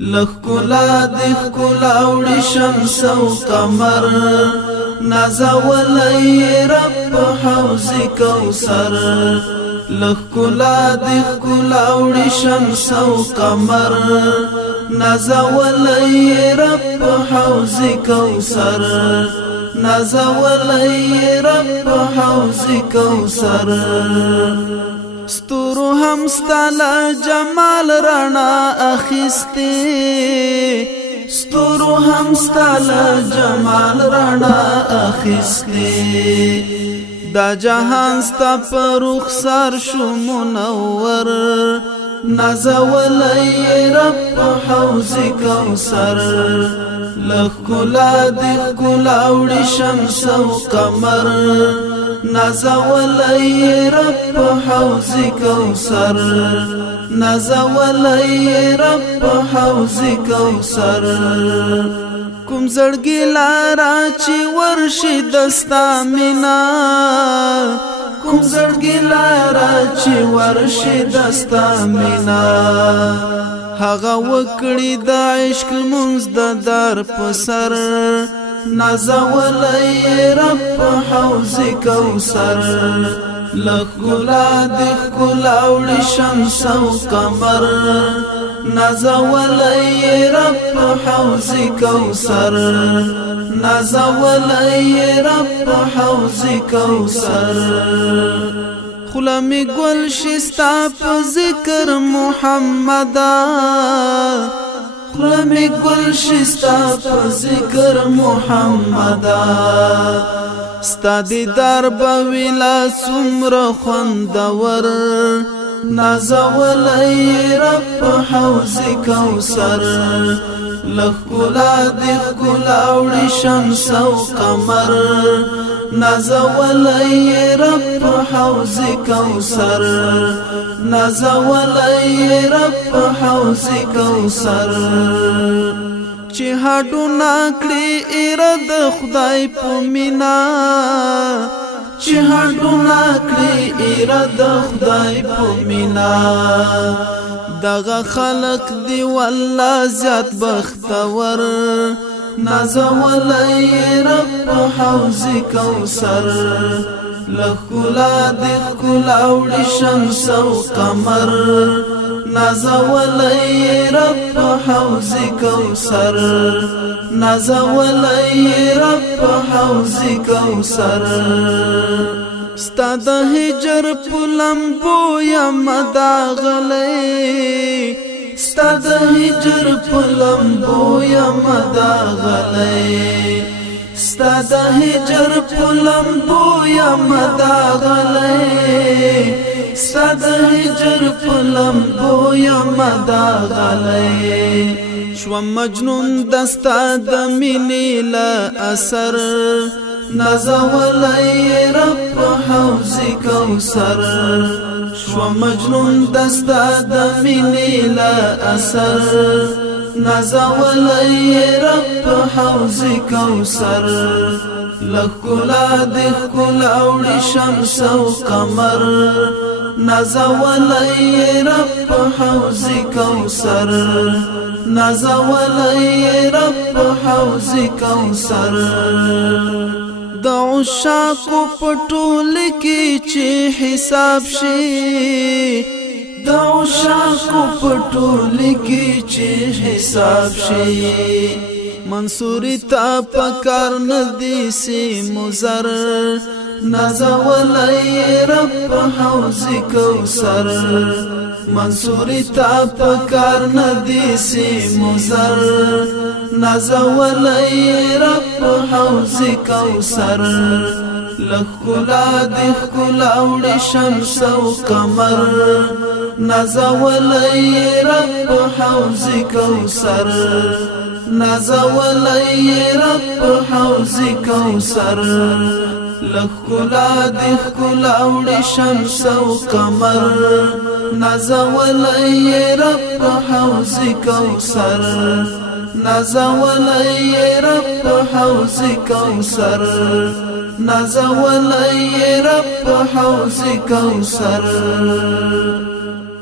لخکلا دخکلا وړي شمس او قمر نازولی رب په حوض کوثر لخکلا دخکلا وړي شمس او قمر نازولی رب په حوض کوثر نازولی رب په حوض کوثر ستورو هم ستاله جمال رڼا اخیستی ستورو هم ستاله جمال رڼا اخیستی دا جهان ستا په رخسار شو منور نازولی رب په حوض کوثر لخکلا دخکلا وړي شمس او قمر نازولی رب په حوض کوثر نازولی رب په حوض کوثر کوم زړګي لارا چې ورشي دستا مینا کوم زړګي لارا چې ورشي دستا مینا هغه وکړي د عشق لمونځ د در په سر نازولی رب په حوض کوثر لخکلا دخکلا وړي شمس او قمر نازولی رب په حوض کوثر نازولی رب په حوض کوثر خلا می گل شستا په ذکر محمدا خلا می گل شستا په ذکر محمدا ستا دیدار بویلا څومره خوندور نازولی رب په حوض کوثر لخکلا دخکلا وړي شمس او قمر نازولی رب په حوض کوثر نازولی رب په حوض کوثر چې هډو ناکړي اراده خدای په مینا چې هډو ناکړي اراده خدای په مینا دغه خلق دی والله زیات بختور نازولی رب په حوض کوثر لخکلا دخکلا وړي شمس او قمر نازولی رب په حوض کوثر نازولی رب په حوض کوثر ستا د هجر په لمبو یم داغلی ستا د هجر په لمبو یم داغلی ستا د هجر په لمبو یم داغلی ستا د هجر په لمبو یم داغلی شوم مجنون دستا د مینې له اثر نازولی رب په حوض کوثر شوم مجنون دستا د مینې له اثر نازولی رب په حوض کوثر لخکلا دخکلا وړي شمس او قمر نازولی رب په حوض کوثر نازولی رب په حوض کوثر د عشاقو په ټوله کې چې حساب شي د عشاقو په ټوله کې چې حساب شي منصوري تا پکار ندي سي مزر نازولی رب په حوض کوثر منصوري تا پکار ندي سي مزر نازولی رب په حوض کوثر لخکلا دخکلا وړي شمس او قمر نازولی رب په حوض کوثر نازولی رب په حوض کوثر لخکلا دخکلا وړي شمس او قمر نازولی رب په حوض کوثر نازولی رب په حوض کوثر نازولی رب په حوض کوثر